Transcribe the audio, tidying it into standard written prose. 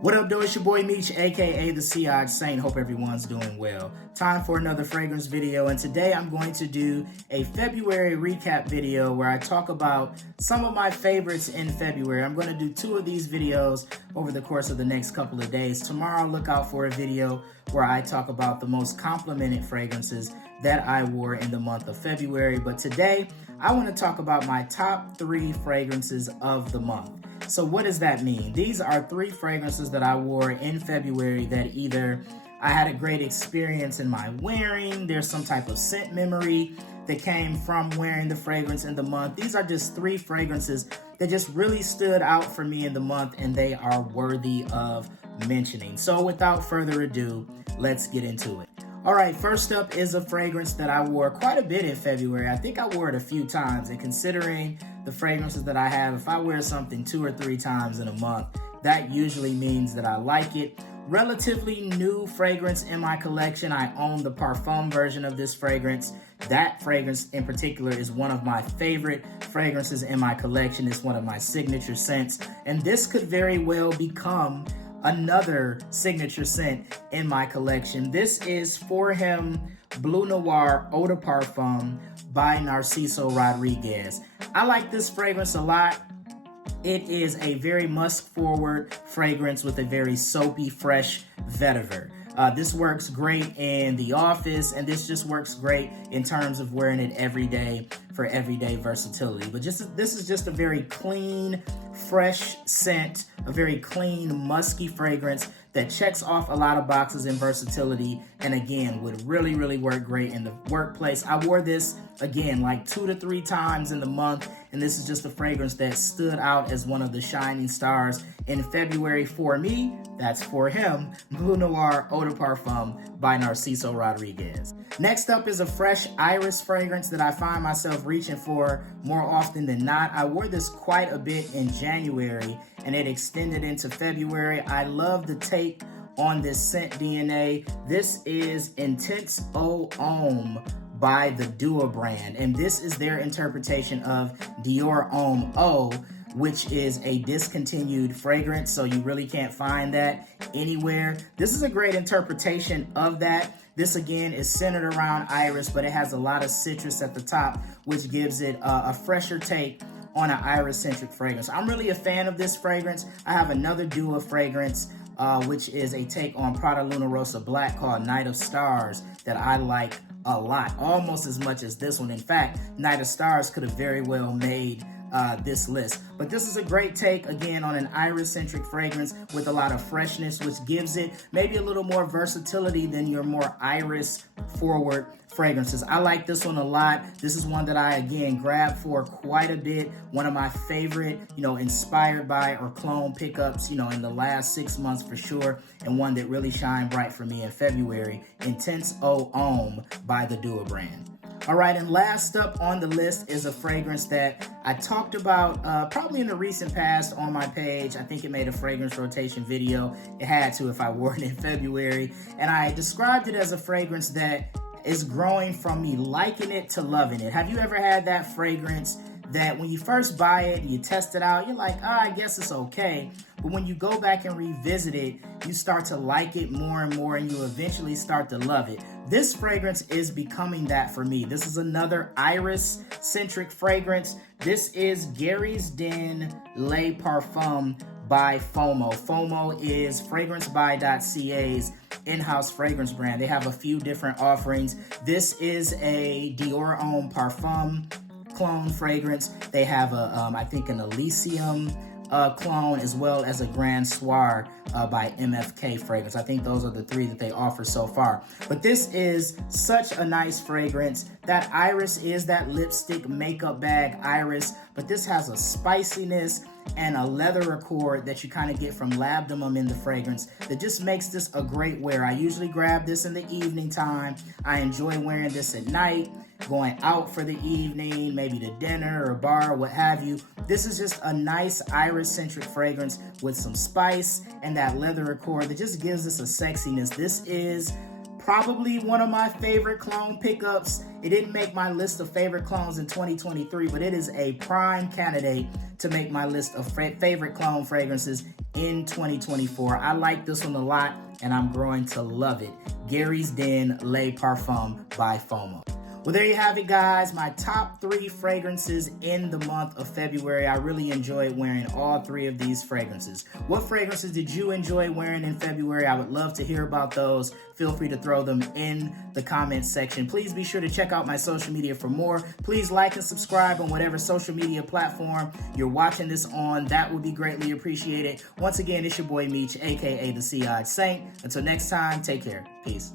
What up, though? It's your boy Meech, aka the Sillage Saint. Hope everyone's doing well. Time for another fragrance video, and today I'm going to do a February recap video where I talk about some of my favorites in February. I'm going to do 2 of these videos over the course of the next couple of days. Tomorrow, look out for a video where I talk about the most complimented fragrances that I wore in the month of February. But today, I want to talk about my top 3 fragrances of the month. So what does that mean? These are 3 fragrances that I wore in February that either I had a great experience in my wearing, there's some type of scent memory that came from wearing the fragrance in the month. These are just 3 fragrances that just really stood out for me in the month, and they are worthy of mentioning. So without further ado, let's get into it. All right, first up is a fragrance that I wore quite a bit in February. I think I wore it a few times, and considering the fragrances that I have, if I wear something 2 or 3 times in a month, that usually means that I like it. Relatively new fragrance in my collection. I own the Parfum version of this fragrance. That fragrance in particular is one of my favorite fragrances in my collection. It's one of my signature scents, and this could very well become another signature scent in my collection. This is For Him Bleu Noir Eau de Parfum by Narciso Rodriguez. I like this fragrance a lot. It is a very musk-forward fragrance with a very soapy, fresh vetiver. This works great in the office, and this just works great in terms of wearing it every day for everyday versatility. But this is just a very clean, fresh scent, a very clean, musky fragrance that checks off a lot of boxes in versatility, and again, would really, really work great in the workplace. I wore this, again, like 2 to 3 times in the month, and this is just a fragrance that stood out as one of the shining stars in February for me. That's For Him Bleu Noir Eau de Parfum by Narciso Rodriguez. Next up is a fresh iris fragrance that I find myself reaching for more often than not. I wore this quite a bit in January, and it extended into February. I love the take on this scent DNA. This is Intense Eau Homme by the Dua brand, and this is their interpretation of Dior Homme Eau, which is a discontinued fragrance, so you really can't find that anywhere. This is a great interpretation of that. This again is centered around iris, but it has a lot of citrus at the top, which gives it a fresher take on an iris-centric fragrance. I'm really a fan of this fragrance. I have another Dua fragrance, which is a take on Prada Luna Rossa Black called Night of Stars that I like a lot, almost as much as this one. In fact, Night of Stars could have very well made this list. But this is a great take, again, on an iris-centric fragrance with a lot of freshness, which gives it maybe a little more versatility than your more iris-forward fragrances. I like this one a lot. This is one that I, again, grabbed for quite a bit. One of my favorite, inspired by or clone pickups, in the last 6 months for sure, and one that really shined bright for me in February, Intense Eau Homme by the Dua brand. All right, and last up on the list is a fragrance that I talked about probably in the recent past on my page. I think it made a fragrance rotation video. It had to if I wore it in February. And I described it as a fragrance that is growing from me liking it to loving it. Have you ever had that fragrance that when you first buy it, you test it out, you're like, I guess it's okay. But when you go back and revisit it, you start to like it more and more, and you eventually start to love it. This fragrance is becoming that for me. This is another iris-centric fragrance. This is Gary's Den Le Parfum by FOMO. FOMO is FragranceBuy.ca's in-house fragrance brand. They have a few different offerings. This is a Dior Homme Parfum clone fragrance. They have I think an Elysium clone, as well as a Grand Soir by MFK fragrance. I think those are the 3 that they offer so far. But this is such a nice fragrance. That iris is that lipstick makeup bag iris, but this has a spiciness and a leather accord that you kind of get from Labdimum in the fragrance that just makes this a great wear. I usually grab this in the evening time. I enjoy wearing this at night, going out for the evening, maybe to dinner or bar, what have you. This is just a nice iris-centric fragrance with some spice and that leather accord that just gives us a sexiness. This is Probably one of my favorite cologne pickups. It didn't make my list of favorite colognes in 2023, but it is a prime candidate to make my list of favorite cologne fragrances in 2024. I like this one a lot, and I'm growing to love it. Gary's Den Le Parfum by FOMO. Well, there you have it, guys. My top 3 fragrances in the month of February. I really enjoyed wearing all 3 of these fragrances. What fragrances did you enjoy wearing in February? I would love to hear about those. Feel free to throw them in the comments section. Please be sure to check out my social media for more. Please like and subscribe on whatever social media platform you're watching this on. That would be greatly appreciated. Once again, it's your boy Meech, aka the Sillage Saint. Until next time, take care. Peace.